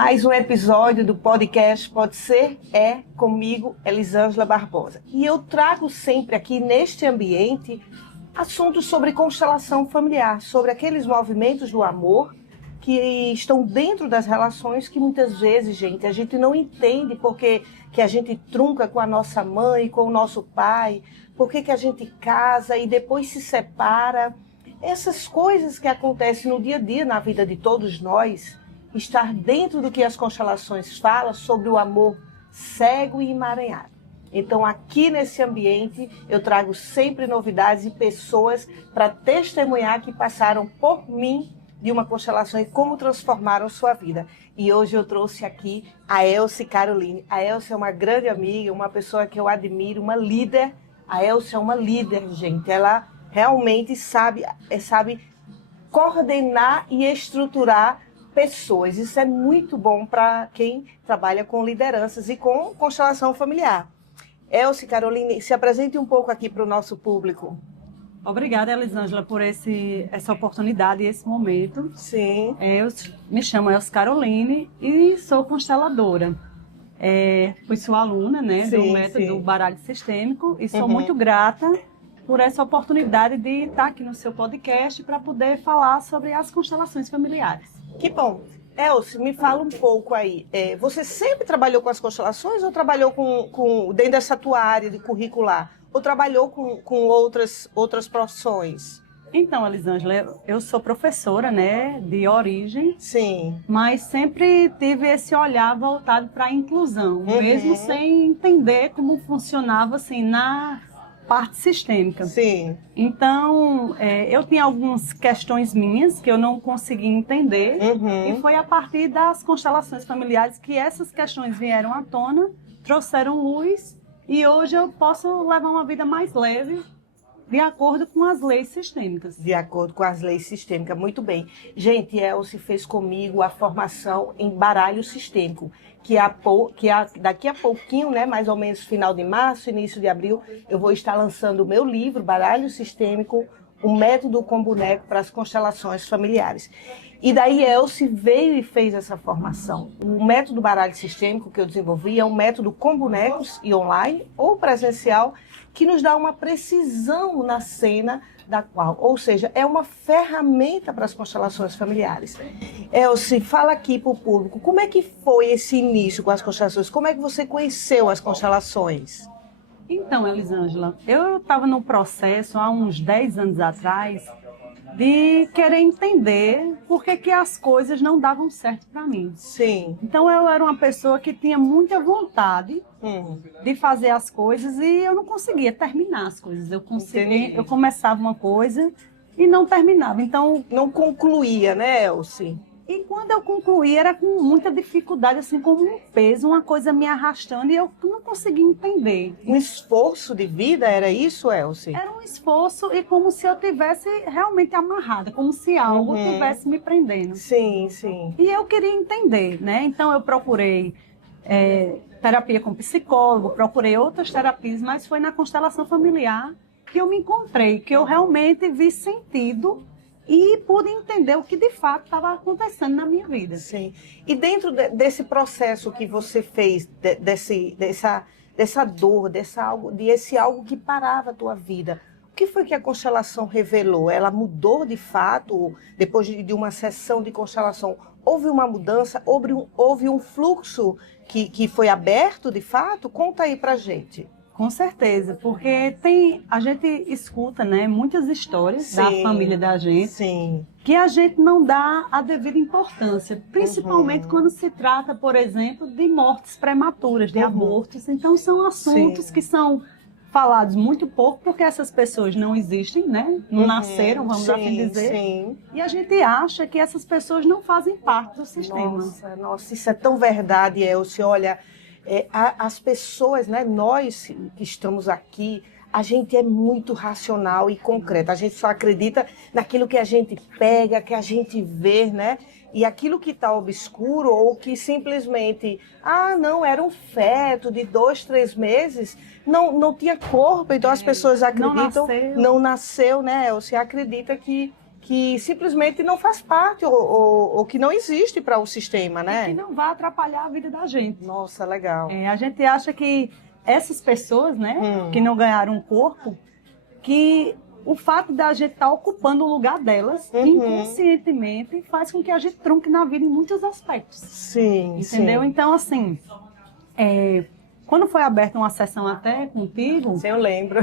Mais um episódio do podcast Pode Ser? É comigo, Elisângela Barbosa. E eu trago sempre aqui neste ambiente assuntos sobre constelação familiar, sobre aqueles movimentos do amor que estão dentro das relações que muitas vezes, gente, a gente não entende porque que a gente trunca com a nossa mãe, com o nosso pai, porque que a gente casa e depois se separa. Essas coisas que acontecem no dia a dia na vida de todos nós, estar dentro do que as constelações falam sobre o amor cego e emaranhado. Então, aqui nesse ambiente, eu trago sempre novidades e pessoas para testemunhar que passaram por mim de uma constelação e como transformaram sua vida. E hoje eu trouxe aqui a Elce Caroline. A Elce é uma grande amiga, uma pessoa que eu admiro, uma líder. A Elce é uma líder, gente. Ela realmente sabe coordenar e estruturar pessoas. Isso é muito bom para quem trabalha com lideranças e com constelação familiar. Elce Caroline, se apresente um pouco aqui para o nosso público. Obrigada, Elisângela, por essa oportunidade e esse momento. Sim. Eu me chamo Elce Caroline e sou consteladora. Fui sua aluna, né, do método baralho sistêmico e sou muito grata por essa oportunidade de estar aqui no seu podcast para poder falar sobre as constelações familiares. Que bom. Elce, me fala um pouco aí. Você sempre trabalhou com as constelações ou trabalhou com dentro dessa tua área de curricular? Ou trabalhou com outras profissões? Então, Elisângela, eu sou professora, né, de origem. Sim. Mas sempre tive esse olhar voltado para a inclusão, mesmo sem entender como funcionava assim na parte sistêmica. Sim. Então, eu tinha algumas questões minhas que eu não conseguia entender e foi a partir das constelações familiares que essas questões vieram à tona, trouxeram luz e hoje eu posso levar uma vida mais leve de acordo com as leis sistêmicas. De acordo com as leis sistêmicas, muito bem. Gente, Elce fez comigo a formação em baralho sistêmico, daqui a pouquinho, né, mais ou menos final de março, início de abril, eu vou estar lançando o meu livro, Baralho Sistêmico, um método com boneco para as constelações familiares. E daí Elce veio e fez essa formação. O método baralho sistêmico que eu desenvolvi é um método com bonecos e online ou presencial que nos dá uma precisão na cena da qual, ou seja, é uma ferramenta para as constelações familiares. Elce, fala aqui para o público, como é que foi esse início com as constelações? Como é que você conheceu as constelações? Então, Elisângela, eu estava no processo há uns 10 anos atrás de querer entender por que as coisas não davam certo para mim. Sim. Então eu era uma pessoa que tinha muita vontade de fazer as coisas e eu não conseguia terminar as coisas. Eu começava uma coisa e não terminava. Então não concluía, né, Elce? E quando eu concluí, era com muita dificuldade, assim, como um peso, uma coisa me arrastando, e eu não conseguia entender. Um esforço de vida, era isso, Elce? Era um esforço e como se eu tivesse realmente amarrada, como se algo tivesse me prendendo. Sim, sim. E eu queria entender, né? Então eu procurei terapia com psicólogo, procurei outras terapias, mas foi na constelação familiar que eu me encontrei, que eu realmente vi sentido e pude entender o que de fato estava acontecendo na minha vida. Sim. E dentro desse processo que você fez, dessa dor, desse algo que parava a tua vida, o que foi que a constelação revelou? Ela mudou de fato, depois de uma sessão de constelação? Houve uma mudança? Houve um fluxo que foi aberto de fato? Conta aí pra gente. Com certeza, porque a gente escuta, né, muitas histórias da família da gente, que a gente não dá a devida importância, principalmente quando se trata, por exemplo, de mortes prematuras, de abortos. Então são assuntos que são falados muito pouco, porque essas pessoas não existem, né? Não nasceram, vamos assim dizer. E a gente acha que essas pessoas não fazem parte do sistema. Nossa, isso é tão verdade, Elce. Olha, as pessoas, né, nós que estamos aqui, a gente é muito racional e concreto. A gente só acredita naquilo que a gente pega, que a gente vê, né? E aquilo que está obscuro ou que simplesmente, não, era um feto de 2, 3 meses, não tinha corpo, então as pessoas acreditam, não nasceu, né? Você acredita que que simplesmente não faz parte ou que não existe para o sistema, né? E que não vai atrapalhar a vida da gente. Nossa, legal. A gente acha que essas pessoas, né, que não ganharam um corpo, que o fato da gente estar ocupando o lugar delas, inconscientemente, faz com que a gente trunque na vida em muitos aspectos. Sim, entendeu? Sim. Então, assim, quando foi aberta uma sessão até contigo... Sim, eu lembro.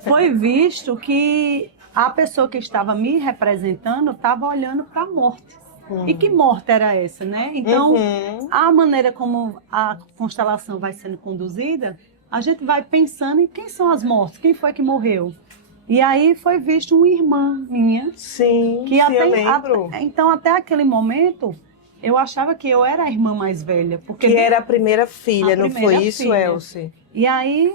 Foi visto que a pessoa que estava me representando estava olhando para a morte. E que morte era essa, né? Então, a maneira como a constelação vai sendo conduzida, a gente vai pensando em quem são as mortes, quem foi que morreu. E aí foi visto uma irmã minha. Sim, que eu lembro. Então, até aquele momento, eu achava que eu era a irmã mais velha. Porque que era a primeira filha, não foi isso, Elci? E aí,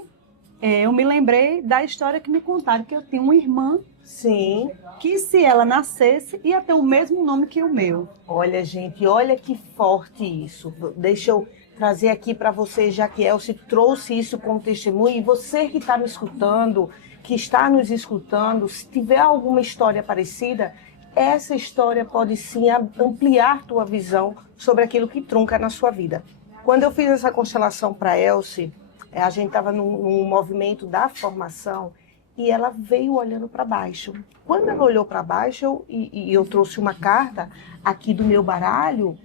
eu me lembrei da história que me contaram, que eu tinha uma irmã. Sim. Que se ela nascesse, ia ter o mesmo nome que o meu. Olha, gente, olha que forte isso. Deixa eu trazer aqui para você, já que Elci trouxe isso como testemunho. E você que está me escutando, que está nos escutando, se tiver alguma história parecida, essa história pode sim ampliar tua visão sobre aquilo que trunca na sua vida. Quando eu fiz essa constelação para Elci, a gente estava num movimento da formação, e ela veio olhando para baixo. Quando ela olhou para baixo, eu trouxe uma carta aqui do meu baralho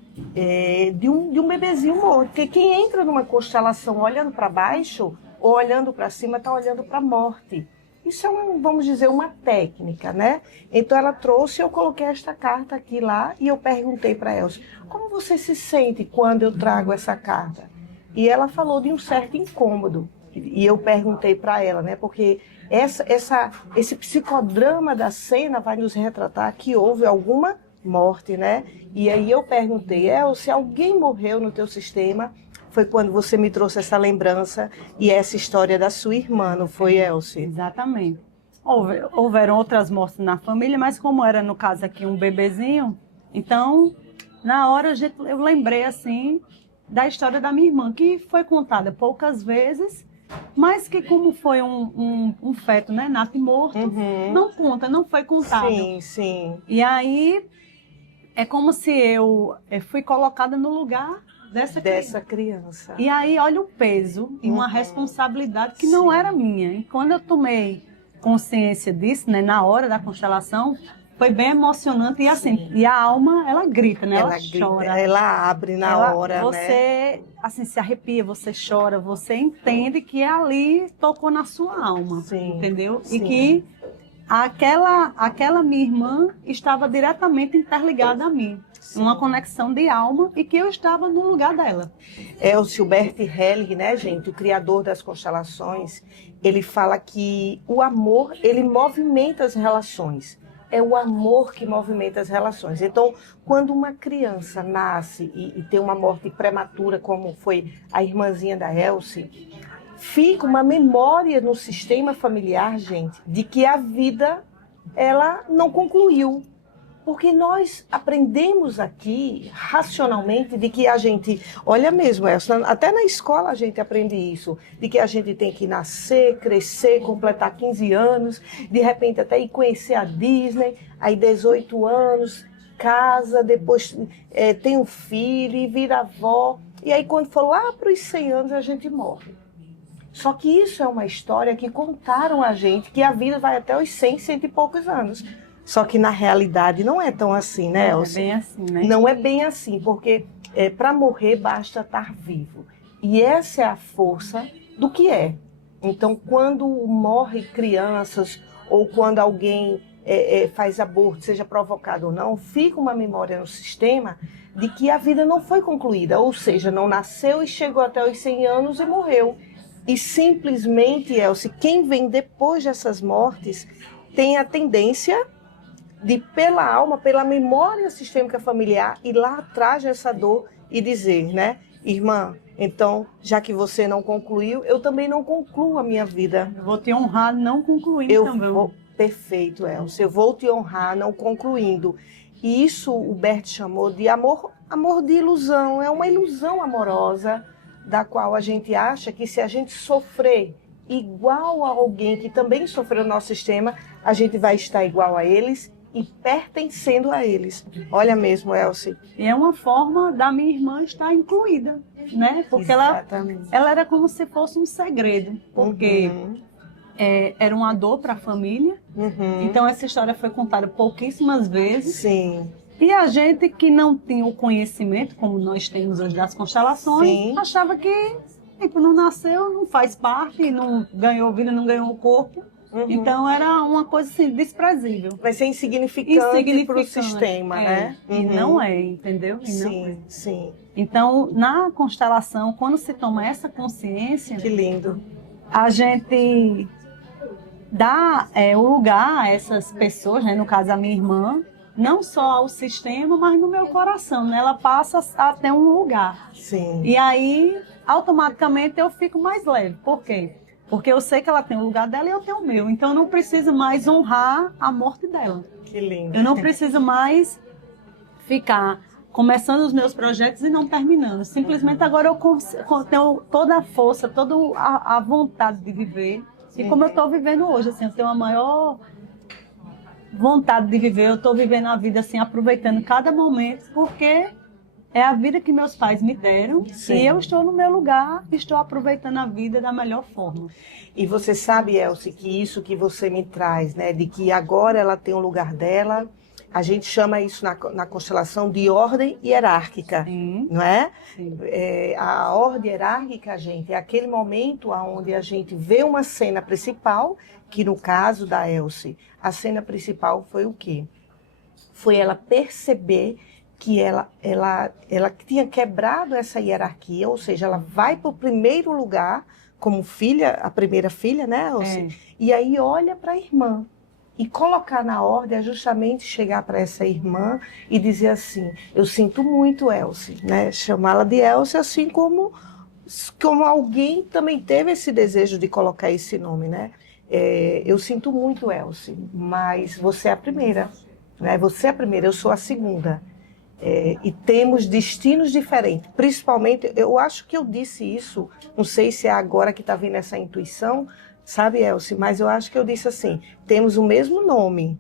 de um bebezinho morto. Porque quem entra numa constelação olhando para baixo ou olhando para cima está olhando para a morte. Isso é, vamos dizer, uma técnica, né? Então ela trouxe, eu coloquei esta carta aqui lá e eu perguntei para Elci, como você se sente quando eu trago essa carta? E ela falou de um certo incômodo. E eu perguntei para ela, né? Porque esse psicodrama da cena vai nos retratar que houve alguma morte, né? E aí eu perguntei, se alguém morreu no teu sistema, foi quando você me trouxe essa lembrança e essa história da sua irmã, não foi, Elci? Exatamente. Houveram outras mortes na família, mas como era, no caso aqui, um bebezinho, então, na hora eu lembrei, assim, da história da minha irmã, que foi contada poucas vezes, mas que como foi um feto, né, nato e morto, não foi contado. Sim, sim. E aí, é como se eu fui colocada no lugar dessa criança. E aí, olha o peso e uma responsabilidade que não era minha. E quando eu tomei consciência disso, né, na hora da constelação, foi bem emocionante. E assim, e a alma, ela grita, né? Ela chora. Ela abre na hora, você, assim, se arrepia, você chora, você entende que ali tocou na sua alma, entendeu? Sim. E que aquela minha irmã estava diretamente interligada a mim. Uma conexão de alma e que eu estava no lugar dela. O Gilbert Helling, né, gente, o criador das constelações, ele fala que o amor, ele movimenta as relações. É o amor que movimenta as relações. Então, quando uma criança nasce e tem uma morte prematura, como foi a irmãzinha da Elci, fica uma memória no sistema familiar, gente, de que a vida, ela não concluiu. Porque nós aprendemos aqui, racionalmente, de que a gente... Olha mesmo, até na escola a gente aprende isso. De que a gente tem que nascer, crescer, completar 15 anos, de repente até ir conhecer a Disney, aí 18 anos, casa, depois tem um filho e vira avó. E aí quando for lá para os 100 anos a gente morre. Só que isso é uma história que contaram a gente, que a vida vai até os 100, 100 e poucos anos. Só que na realidade não é tão assim, né, Elci? Não é bem assim, né? Não é bem assim, porque para morrer basta estar vivo. E essa é a força do que é. Então, quando morrem crianças ou quando alguém faz aborto, seja provocado ou não, fica uma memória no sistema de que a vida não foi concluída. Ou seja, não nasceu e chegou até os 100 anos e morreu. E simplesmente, Elci, quem vem depois dessas mortes tem a tendência de, pela alma, pela memória sistêmica familiar, ir lá atrás dessa dor e dizer, né, irmã, então, já que você não concluiu, eu também não concluo a minha vida. Eu vou te honrar não concluindo também. Perfeito, Elci, eu vou te honrar não concluindo. E isso o Bert chamou de amor de ilusão, é uma ilusão amorosa, da qual a gente acha que se a gente sofrer igual a alguém que também sofreu no nosso sistema, a gente vai estar igual a eles e pertencendo a eles. Olha mesmo, Elci. E é uma forma da minha irmã estar incluída, né? Porque ela era como se fosse um segredo, porque era uma dor para a família. Então essa história foi contada pouquíssimas vezes. Sim. E a gente que não tinha o conhecimento, como nós temos hoje das constelações, achava que tipo, não nasceu, não faz parte, não ganhou vida, não ganhou o corpo. Então era uma coisa assim, desprezível. Vai ser insignificante para o sistema, né? E não é, entendeu? E sim, não é. sim. Então, na constelação, quando se toma essa consciência... Que lindo. A gente dá o lugar a essas pessoas, né? No caso a minha irmã, não só ao sistema, mas no meu coração, né? Ela passa a ter um lugar. Sim. E aí, automaticamente, eu fico mais leve. Por quê? Porque eu sei que ela tem o lugar dela e eu tenho o meu. Então, eu não preciso mais honrar a morte dela. Que lindo. Eu não preciso mais ficar começando os meus projetos e não terminando. Simplesmente agora eu tenho toda a força, toda a vontade de viver. E como eu estou vivendo hoje, assim, eu tenho a maior vontade de viver. Eu estou vivendo a vida assim, aproveitando cada momento, porque é a vida que meus pais me deram. Sim. E eu estou no meu lugar, estou aproveitando a vida da melhor forma. E você sabe, Elci, que isso que você me traz, né, de que agora ela tem o lugar dela, a gente chama isso na constelação de ordem hierárquica, não é? A ordem hierárquica, gente, é aquele momento onde a gente vê uma cena principal, que no caso da Elci, a cena principal foi o quê? Foi ela perceber que ela tinha quebrado essa hierarquia, ou seja, ela vai para o primeiro lugar como filha, a primeira filha, né, Elci? E aí olha para a irmã. E colocar na ordem é justamente chegar para essa irmã e dizer assim, eu sinto muito, Elci, né? Chamá-la de Elci, assim como alguém também teve esse desejo de colocar esse nome, né? Eu sinto muito, Elci, mas você é a primeira, né? Você é a primeira, eu sou a segunda. E temos destinos diferentes, principalmente, eu acho que eu disse isso, não sei se é agora que está vindo essa intuição, sabe, Elci, mas eu acho que eu disse assim, temos o mesmo nome,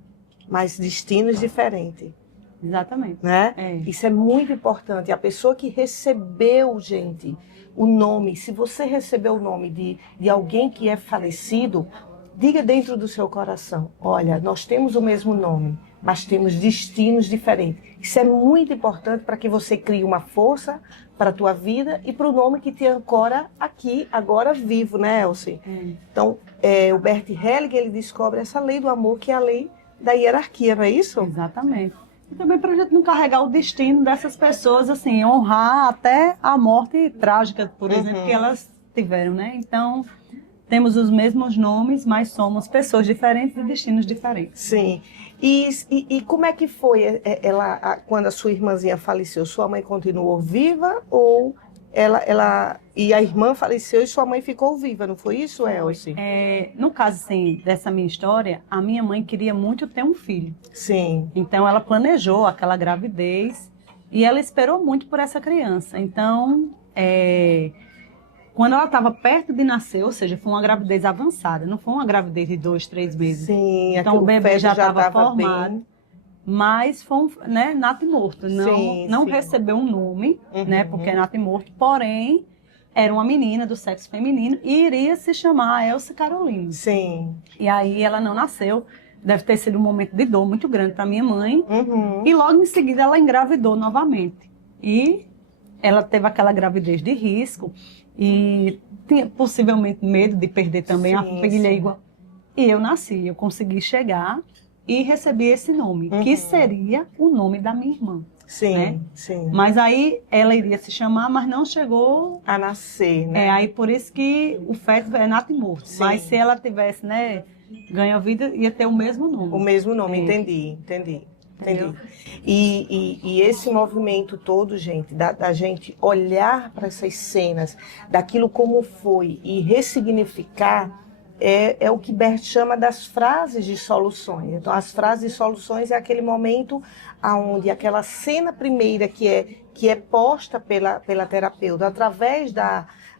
mas destinos diferentes. Exatamente. Né? Isso é muito importante. A pessoa que recebeu, gente, o nome, se você recebeu o nome de alguém que é falecido, diga dentro do seu coração, olha, nós temos o mesmo nome, mas temos destinos diferentes. Isso é muito importante para que você crie uma força para a tua vida e para o nome que te ancora aqui, agora vivo, né, Elci? Então, o Bert Hellinger, ele descobre essa lei do amor, que é a lei da hierarquia, não é isso? Exatamente. E também para a gente não carregar o destino dessas pessoas, assim, honrar até a morte trágica, por exemplo, que elas tiveram, né? Então, temos os mesmos nomes, mas somos pessoas diferentes e destinos diferentes. Sim. E como é que foi quando a sua irmãzinha faleceu? Sua mãe continuou viva ou e a irmã faleceu e sua mãe ficou viva, não foi isso, Elci? No caso, assim, dessa minha história, a minha mãe queria muito ter um filho. Sim. Então, ela planejou aquela gravidez e ela esperou muito por essa criança. Então, quando ela estava perto de nascer, ou seja, foi uma gravidez avançada, não foi uma gravidez de 2, 3 meses. Sim, então o bebê já estava formado, bem. Mas foi nato e morto, não recebeu um nome, né, porque é nato e morto, porém era uma menina do sexo feminino e iria se chamar Elci Carolina. Sim. E aí ela não nasceu, deve ter sido um momento de dor muito grande para minha mãe, e logo em seguida ela engravidou novamente. E ela teve aquela gravidez de risco, e tinha possivelmente medo de perder também a filha igual. E eu nasci, eu consegui chegar e recebi esse nome, que seria o nome da minha irmã. Sim, né? sim. Mas aí ela iria se chamar, mas não chegou a nascer, né? Aí por isso que o feto é nato e morto. Sim. Mas se ela tivesse, né, ganho vida, ia ter o mesmo nome. O mesmo nome, entendi. E esse movimento todo, gente, da gente olhar para essas cenas, daquilo como foi e ressignificar, é o que Bert chama das frases de soluções. Então, as frases de soluções é aquele momento onde aquela cena primeira que é posta pela terapeuta, através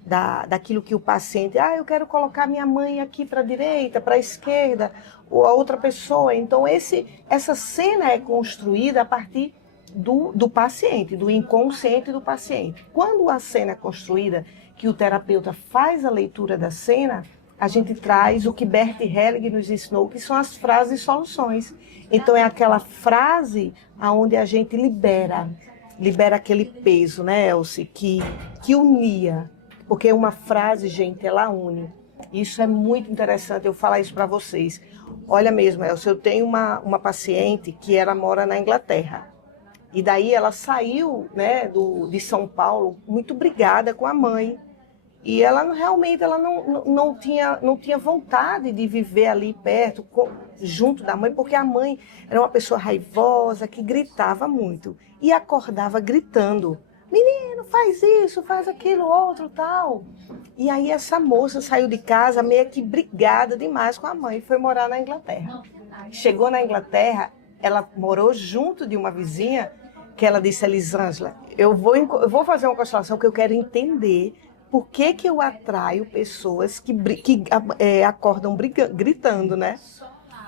daquilo que o paciente... eu quero colocar minha mãe aqui para a direita, para a esquerda, ou a outra pessoa. Então, essa cena é construída a partir do paciente, do inconsciente do paciente. Quando a cena é construída, que o terapeuta faz a leitura da cena, a gente traz o que Bert Helling nos ensinou, que são as frases e soluções. Então, é aquela frase onde a gente libera aquele peso, né, Elci, que unia. Porque uma frase, gente, ela une. Isso é muito interessante, eu falar isso para vocês. Olha mesmo, Elci, eu tenho uma paciente que ela mora na Inglaterra. E daí ela saiu, né, de São Paulo muito brigada com a mãe. E ela realmente não tinha vontade de viver ali perto, junto da mãe, porque a mãe era uma pessoa raivosa, que gritava muito. E acordava gritando, menino, faz isso, faz aquilo, outro, tal. E aí essa moça saiu de casa meio que brigada demais com a mãe e foi morar na Inglaterra. Chegou na Inglaterra, ela morou junto de uma vizinha, que ela disse, Elisângela, eu vou fazer uma constelação porque eu quero entender por que eu atraio pessoas que acordam gritando, né?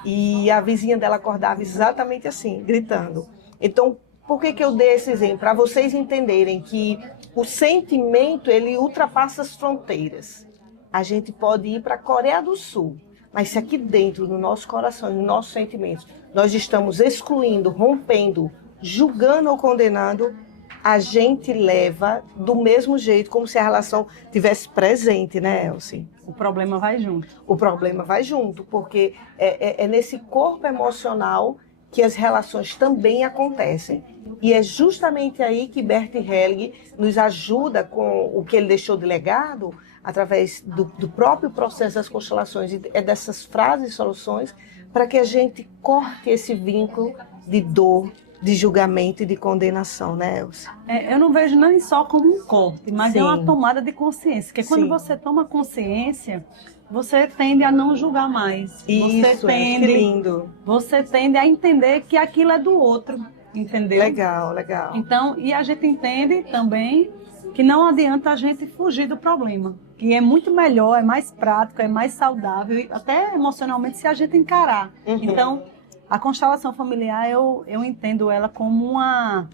E a vizinha dela acordava exatamente assim, gritando. Então, por que eu dei esse exemplo? Para vocês entenderem que o sentimento, ele ultrapassa as fronteiras. A gente pode ir para a Coreia do Sul, mas se aqui dentro, no nosso coração, nos nossos sentimentos, nós estamos excluindo, rompendo, julgando ou condenando, a gente leva do mesmo jeito, como se a relação tivesse presente, né, Elci? O problema vai junto. O problema vai junto, porque é nesse corpo emocional que as relações também acontecem. E é justamente aí que Bert Helling nos ajuda com o que ele deixou de legado, através do próprio processo das constelações e dessas frases e soluções, para que a gente corte esse vínculo de dor, de julgamento e de condenação, né, Elci? Eu não vejo nem só como um corte, mas Sim. é uma tomada de consciência. Porque quando você toma consciência, você tende a não julgar mais. Isso, que lindo. Você tende a entender que aquilo é do outro, entendeu? Legal, legal. Então, e a gente entende também que não adianta a gente fugir do problema. Que é muito melhor, é mais prático, é mais saudável, até emocionalmente, se a gente encarar. Uhum. Então, a constelação familiar, eu entendo ela como uma...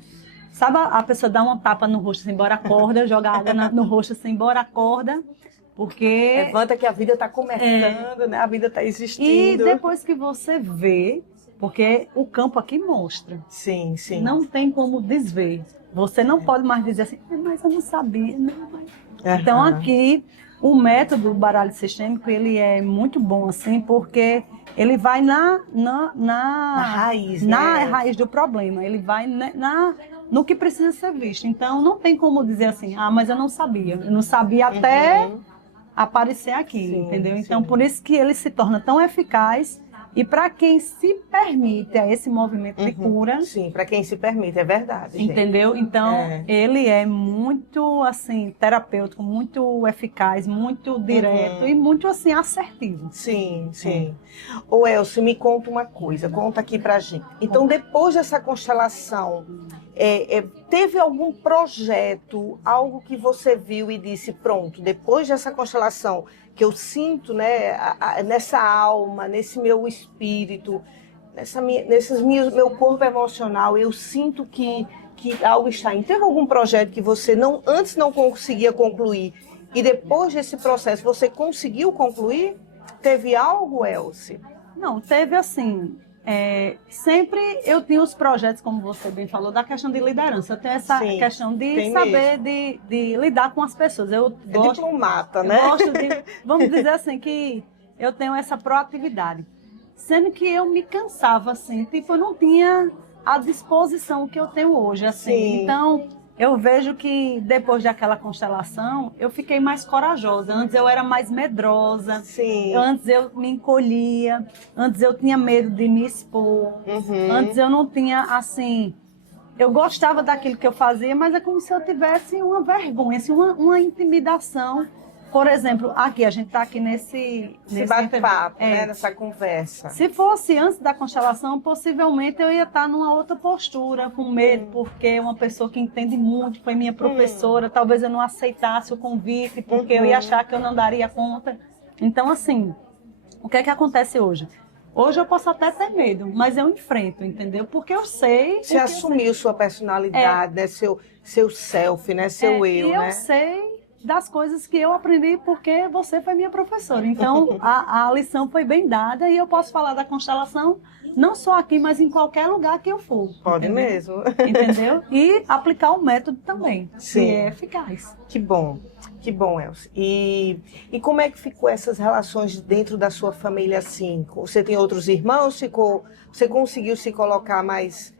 Sabe, a pessoa dá uma tapa no rosto, assim, embora acorda, joga água no rosto, assim, embora acorda, porque... Levanta que a vida está começando, né? A vida está existindo. E depois que você vê, porque o campo aqui mostra. Sim, sim. Não tem como desver. Você não pode mais dizer assim, mas eu não sabia. Não. Então, aqui, o método do baralho sistêmico, ele é muito bom, assim, porque... Ele vai na raiz, na né? raiz do problema. Ele vai no que precisa ser visto. Então, não tem como dizer assim, mas eu não sabia. Eu não sabia até aparecer aqui, sim, entendeu? Então, sim. por isso que ele se torna tão eficaz. E para quem se permite a esse movimento de cura... Sim, para quem se permite, é verdade. Entendeu? Gente. Então, ele é muito, assim, terapêutico, muito eficaz, muito direto e muito, assim, assertivo. Sim, sim. Ô, Elci, me conta uma coisa, conta aqui pra gente. Então, depois dessa constelação, teve algum projeto, algo que você viu e disse, pronto, depois dessa constelação, que eu sinto, né, nessa alma, nesse meu espírito, meu corpo emocional, eu sinto que algo está indo. Teve algum projeto que você antes não conseguia concluir e depois desse processo você conseguiu concluir? Teve algo, Elci? Não, teve assim... sempre eu tinha os projetos, como você bem falou, da questão de liderança. Eu tenho essa questão de saber de lidar com as pessoas. Eu gosto, diplomata, né? Eu gosto de, vamos dizer assim, que eu tenho essa proatividade. Sendo que eu me cansava, assim, tipo, eu não tinha a disposição que eu tenho hoje, assim. Sim. Então, eu vejo que depois daquela constelação, eu fiquei mais corajosa. Antes eu era mais medrosa. Sim. Antes eu me encolhia. Antes eu tinha medo de me expor. Antes eu não tinha, assim... Eu gostava daquilo que eu fazia, mas é como se eu tivesse uma vergonha, assim, uma intimidação por exemplo, aqui, a gente está aqui nesse bate-papo, né? Nessa conversa. Se fosse antes da constelação, possivelmente eu ia estar numa outra postura, com medo, porque uma pessoa que entende muito, foi minha professora, talvez eu não aceitasse o convite, porque eu ia achar que eu não daria conta. Então, assim, o que é que acontece hoje? Hoje eu posso até ter medo, mas eu enfrento, entendeu? Porque eu sei... Você assumiu sua personalidade, né? Seu self, né? Seu eu, né? E eu sei das coisas que eu aprendi porque você foi minha professora. Então, a lição foi bem dada e eu posso falar da constelação não só aqui, mas em qualquer lugar que eu for. Pode entendeu? Mesmo. Entendeu? E aplicar o método também, Sim. que é eficaz. Que bom, Elci. E como é que ficou essas relações dentro da sua família assim? Você tem outros irmãos? Você conseguiu se colocar mais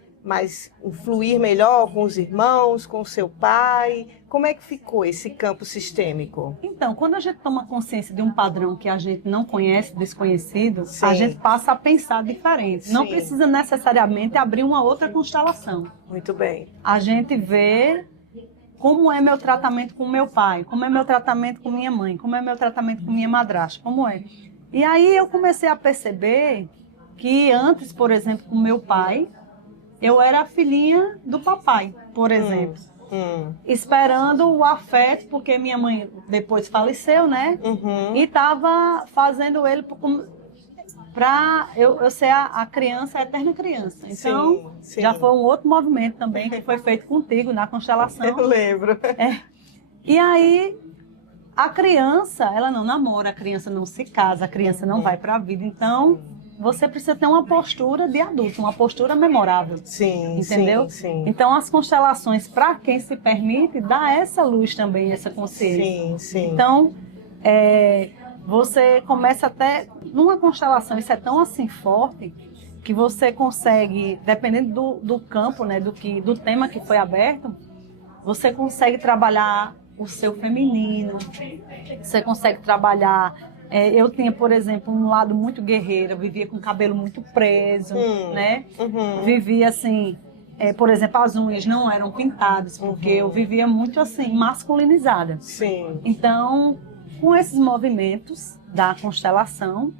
fluir melhor com os irmãos, com o seu pai? Como é que ficou esse campo sistêmico? Então, quando a gente toma consciência de um padrão que a gente não conhece, desconhecido, Sim. a gente passa a pensar diferente. Sim. Não precisa necessariamente abrir uma outra constelação. Muito bem. A gente vê como é meu tratamento com meu pai, como é meu tratamento com minha mãe, como é meu tratamento com minha madrasta, como é. E aí eu comecei a perceber que antes, por exemplo, com meu pai, eu era a filhinha do papai, por exemplo. Esperando o afeto, porque minha mãe depois faleceu, né? E estava fazendo ele para eu ser a criança, a eterna criança. Então, sim. Já foi um outro movimento também que foi feito contigo na constelação. Eu lembro. E aí, a criança, ela não namora, a criança não se casa, a criança não vai para a vida. Então, você precisa ter uma postura de adulto, uma postura memorável. Sim, entendeu? Sim. Então, as constelações, para quem se permite, dá essa luz também, essa consciência. Sim. Então, você começa até... Numa constelação, isso é tão assim forte, que você consegue, dependendo do campo, né, do tema que foi aberto, você consegue trabalhar o seu feminino, você consegue trabalhar... eu tinha, por exemplo, um lado muito guerreiro, eu vivia com o cabelo muito preso, né? Vivia assim, por exemplo, as unhas não eram pintadas, porque eu vivia muito assim, masculinizada. Sim. Então, com esses movimentos da constelação,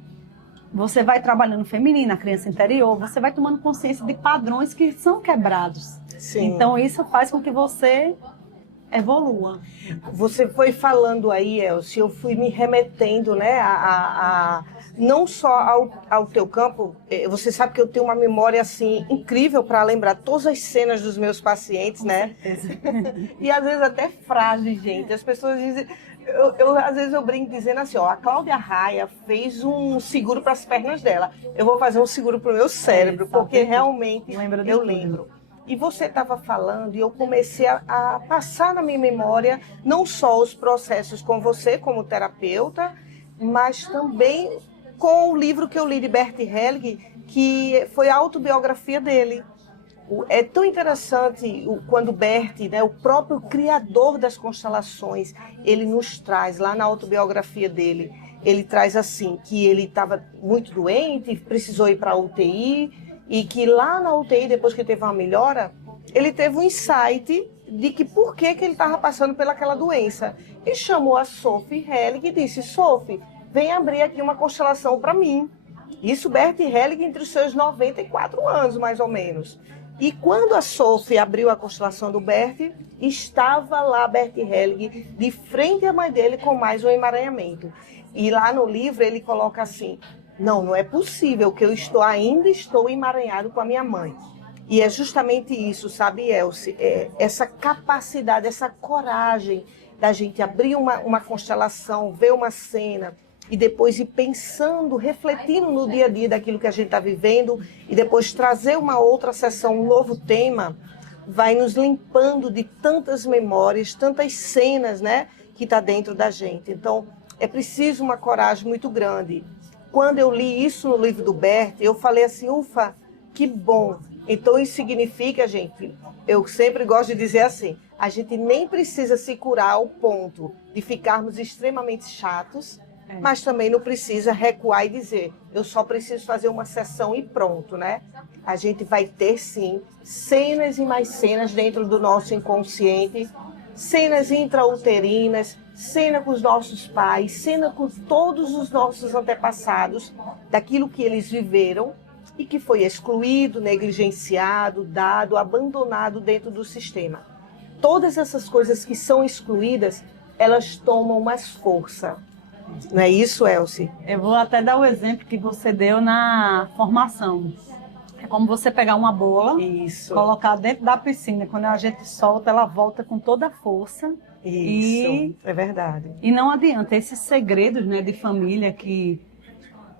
você vai trabalhando feminino, a criança interior, você vai tomando consciência de padrões que são quebrados. Sim. Então, isso faz com que você evolua. Você foi falando aí, Elci, eu fui me remetendo, né, não só ao teu campo. Você sabe que eu tenho uma memória assim incrível para lembrar todas as cenas dos meus pacientes, né? E às vezes até frases, gente. As pessoas dizem, às vezes eu brinco dizendo assim, ó, a Cláudia Raia fez um seguro para as pernas dela. Eu vou fazer um seguro para o meu cérebro, porque realmente eu lembro. E você estava falando e eu comecei a passar na minha memória não só os processos com você como terapeuta, mas também com o livro que eu li de Bert Helling, que foi a autobiografia dele. É tão interessante quando Bert, né, o próprio criador das constelações, ele nos traz lá na autobiografia dele, ele traz assim, que ele estava muito doente, precisou ir para a UTI, e que lá na UTI, depois que teve uma melhora, ele teve um insight de que por que ele estava passando pelaquela doença. E chamou a Sophie Helling e disse, Sophie, vem abrir aqui uma constelação para mim. Isso Bert Helling entre os seus 94 anos, mais ou menos. E quando a Sophie abriu a constelação do Bert, estava lá Bert Helling de frente à mãe dele com mais um emaranhamento. E lá no livro ele coloca assim, não é possível que eu ainda estou emaranhado com a minha mãe. E é justamente isso, sabe, Elci? Essa capacidade, essa coragem da gente abrir uma constelação, ver uma cena e depois ir pensando, refletindo no dia a dia daquilo que a gente está vivendo e depois trazer uma outra sessão, um novo tema, vai nos limpando de tantas memórias, tantas cenas, né, que está dentro da gente. Então, é preciso uma coragem muito grande. Quando eu li isso no livro do Bert, eu falei assim, ufa, que bom. Então isso significa, gente, eu sempre gosto de dizer assim, a gente nem precisa se curar ao ponto de ficarmos extremamente chatos, mas também não precisa recuar e dizer, eu só preciso fazer uma sessão e pronto, né? A gente vai ter, sim, cenas e mais cenas dentro do nosso inconsciente, cenas intrauterinas, cena com os nossos pais, cena com todos os nossos antepassados, daquilo que eles viveram e que foi excluído, negligenciado, dado, abandonado dentro do sistema. Todas essas coisas que são excluídas, elas tomam mais força. Não é isso, Elci? Eu vou até dar o exemplo que você deu na formação. É como você pegar uma bola, isso, colocar dentro da piscina. Quando a gente solta, ela volta com toda a força. Isso, é verdade. E não adianta, esses segredos, né, de família que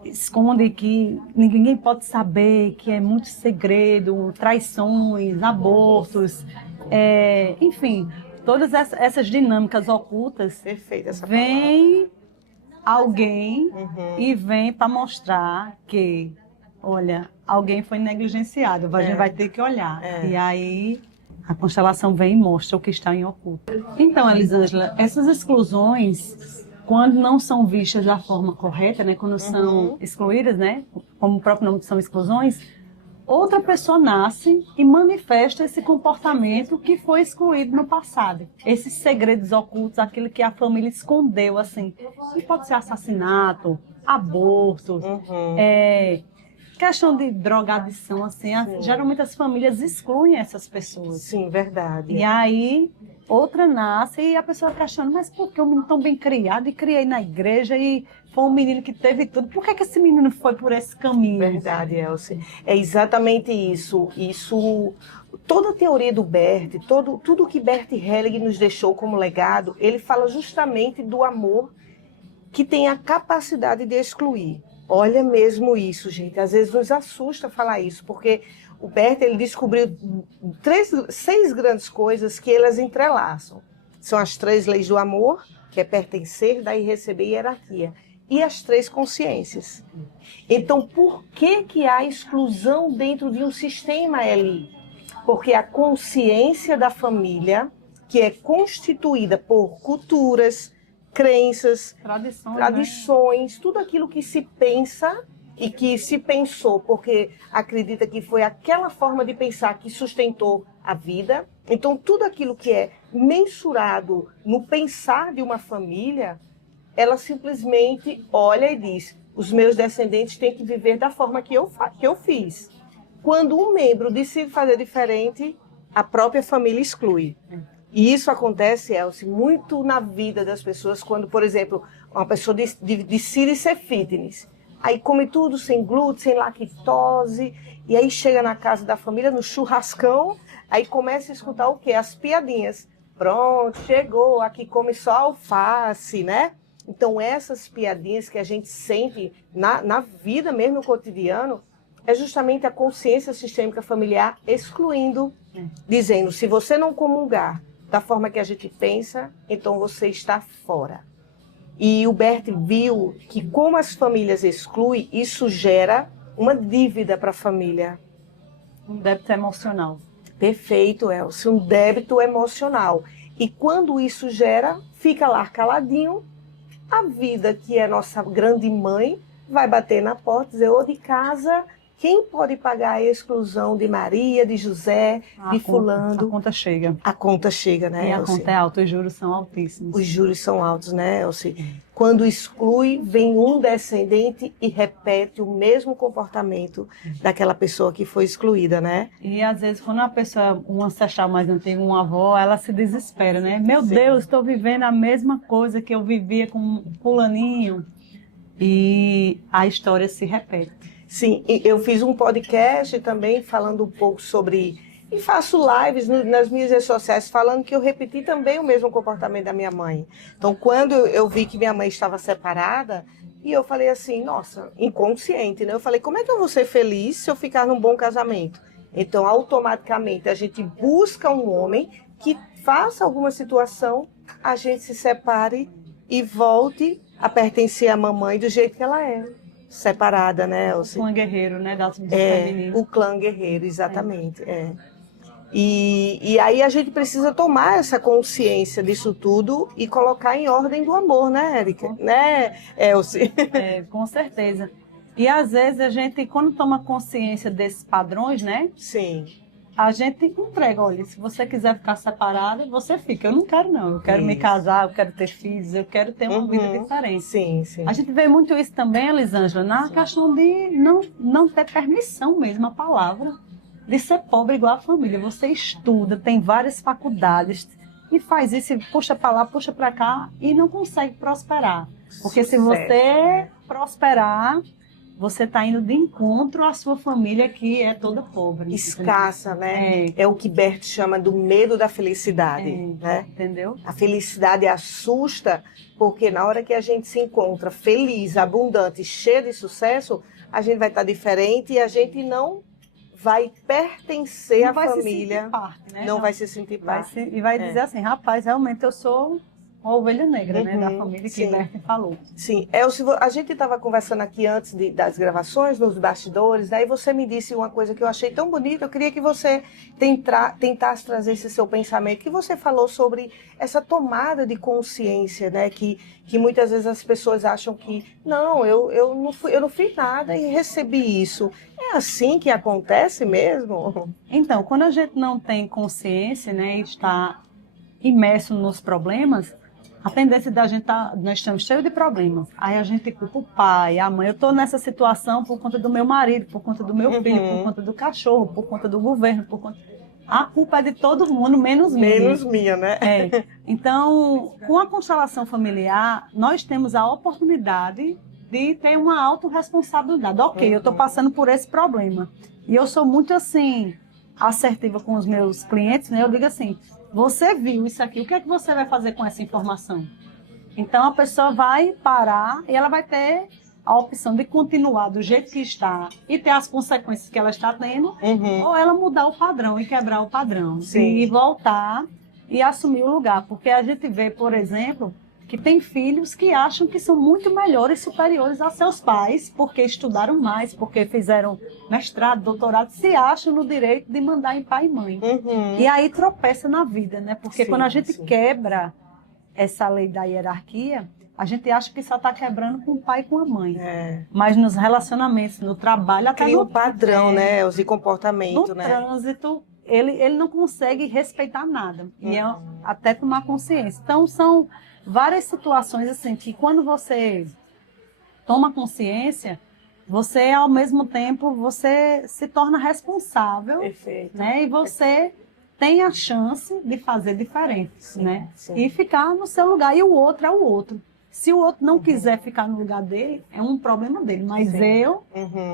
esconde, que ninguém pode saber, que é muito segredo, traições, abortos, enfim, todas essas dinâmicas ocultas. Perfeita essa vem alguém e vem para mostrar que, olha, alguém foi negligenciado, a gente vai ter que olhar. E aí a constelação vem e mostra o que está em oculto. Então, Elisângela, essas exclusões, quando não são vistas da forma correta, né, quando são excluídas, né, como o próprio nome são exclusões, outra pessoa nasce e manifesta esse comportamento que foi excluído no passado. Esses segredos ocultos, aquilo que a família escondeu, assim. E pode ser assassinato, aborto, questão de drogadição, assim. Geralmente as famílias excluem essas pessoas. Sim, verdade. E aí, outra nasce e a pessoa fica achando, mas por que o menino tão bem criado e criei na igreja e foi um menino que teve tudo? Por que esse menino foi por esse caminho? Verdade, Elci. É exatamente isso. Toda a teoria do Bert, tudo que Bert Helling nos deixou como legado, ele fala justamente do amor que tem a capacidade de excluir. Olha mesmo isso, gente. Às vezes nos assusta falar isso, porque o Bert, ele descobriu 6 grandes coisas que elas entrelaçam. São as 3 leis do amor, que é pertencer, dar e receber e hierarquia. E as 3 consciências. Então, por que há exclusão dentro de um sistema ali? Porque a consciência da família, que é constituída por culturas, crenças, tradições, né? Tudo aquilo que se pensa e que se pensou, porque acredita que foi aquela forma de pensar que sustentou a vida. Então, tudo aquilo que é mensurado no pensar de uma família, ela simplesmente olha e diz, os meus descendentes têm que viver da forma que eu fiz. Quando um membro decide fazer diferente, a própria família exclui. E isso acontece, Elci, muito na vida das pessoas, quando, por exemplo, uma pessoa decide ser fitness. Aí come tudo sem glúten, sem lactose, e aí chega na casa da família, no churrascão, aí começa a escutar o quê? As piadinhas. Pronto, chegou, aqui come só alface, né? Então, essas piadinhas que a gente sente na vida mesmo, no cotidiano, é justamente a consciência sistêmica familiar excluindo, dizendo, se você não comungar da forma que a gente pensa, então você está fora. E o Bert viu que como as famílias excluem, isso gera uma dívida para a família. Um débito emocional. Perfeito, Elcio, um débito emocional. E quando isso gera, fica lá caladinho, a vida, que é nossa grande mãe, vai bater na porta e dizer, ô de casa, quem pode pagar a exclusão de Maria, de José, de fulano? A conta chega. A conta chega, né, Elci? E a Elci? conta é alta, os juros são altíssimos. Os juros são altos, né, Elci? Quando exclui, vem um descendente e repete o mesmo comportamento daquela pessoa que foi excluída, né? E às vezes, quando uma pessoa, um ancestral mais antigo, uma avó, ela se desespera, né? Meu Deus, estou vivendo a mesma coisa que eu vivia com fulaninho. E a história se repete. Sim, eu fiz um podcast também falando um pouco sobre... E faço lives nas minhas redes sociais falando que eu repeti também o mesmo comportamento da minha mãe. Então, quando eu vi que minha mãe estava separada, e eu falei assim, nossa, inconsciente, né? Eu falei, como é que eu vou ser feliz se eu ficar num bom casamento? Então, automaticamente, a gente busca um homem que faça alguma situação, a gente se separe e volte a pertencer à mamãe do jeito que ela é. Separada, né, Elci? O clã guerreiro, né, da o clã guerreiro, exatamente, E aí a gente precisa tomar essa consciência disso tudo e colocar em ordem do amor, né, Érica? Né, Elci? Com certeza. E às vezes a gente, quando toma consciência desses padrões, né? Sim. a gente entrega, olha, se você quiser ficar separada, você fica. Eu não quero, não. Eu quero me casar, eu quero ter filhos, eu quero ter uma vida diferente. Sim, sim. A gente vê muito isso também, Elisângela, na questão de não ter permissão mesmo, a palavra, de ser pobre igual a família. Você estuda, tem várias faculdades e faz isso, e puxa para lá, puxa para cá e não consegue prosperar. Porque se você prosperar, você está indo de encontro à sua família, que é toda pobre. Escassa, né? É o que Bert chama do medo da felicidade, né? Entendeu? A felicidade assusta, porque na hora que a gente se encontra feliz, abundante, cheio de sucesso, a gente vai estar diferente e a gente não vai pertencer à família. Parte, né? Não vai se sentir parte. E vai dizer assim, rapaz, realmente eu sou uma ovelha negra, né, da família que Bert falou. Sim, a gente estava conversando aqui antes das gravações, nos bastidores, daí você me disse uma coisa que eu achei tão bonita, eu queria que você tentasse trazer esse seu pensamento, que você falou sobre essa tomada de consciência, né, que muitas vezes as pessoas acham que, não, eu não fiz nada e recebi isso. É assim que acontece mesmo? Então, quando a gente não tem consciência, né, e está imerso nos problemas, a tendência da gente nós estamos cheios de problemas. Aí a gente culpa o pai, a mãe. Eu estou nessa situação por conta do meu marido, por conta do meu filho, por conta do cachorro, por conta do governo, A culpa é de todo mundo, menos minha. Menos minha, né? Então, com a constelação familiar, nós temos a oportunidade de ter uma autorresponsabilidade. Ok, eu estou passando por esse problema. E eu sou muito, assim, assertiva com os meus clientes, né? Eu digo assim, você viu isso aqui, o que é que você vai fazer com essa informação? Então, a pessoa vai parar e ela vai ter a opção de continuar do jeito que está e ter as consequências que ela está tendo, ou ela mudar o padrão e quebrar o padrão. Sim. E voltar e assumir o lugar. Porque a gente vê, por exemplo, que tem filhos que acham que são muito melhores, superiores a seus pais, porque estudaram mais, porque fizeram mestrado, doutorado, se acham no direito de mandar em pai e mãe. E aí tropeça na vida, né? Porque quando a gente quebra essa lei da hierarquia, a gente acha que só está quebrando com o pai e com a mãe. Mas nos relacionamentos, no trabalho, até cria um padrão, né? Os comportamentos, né? No trânsito, ele não consegue respeitar nada. E é até tomar consciência. Então, são várias situações assim que quando você toma consciência, você ao mesmo tempo você se torna responsável, né? E você tem a chance de fazer diferente, né? E ficar no seu lugar, e o outro é o outro. Se o outro não quiser ficar no lugar dele, é um problema dele. Mas eu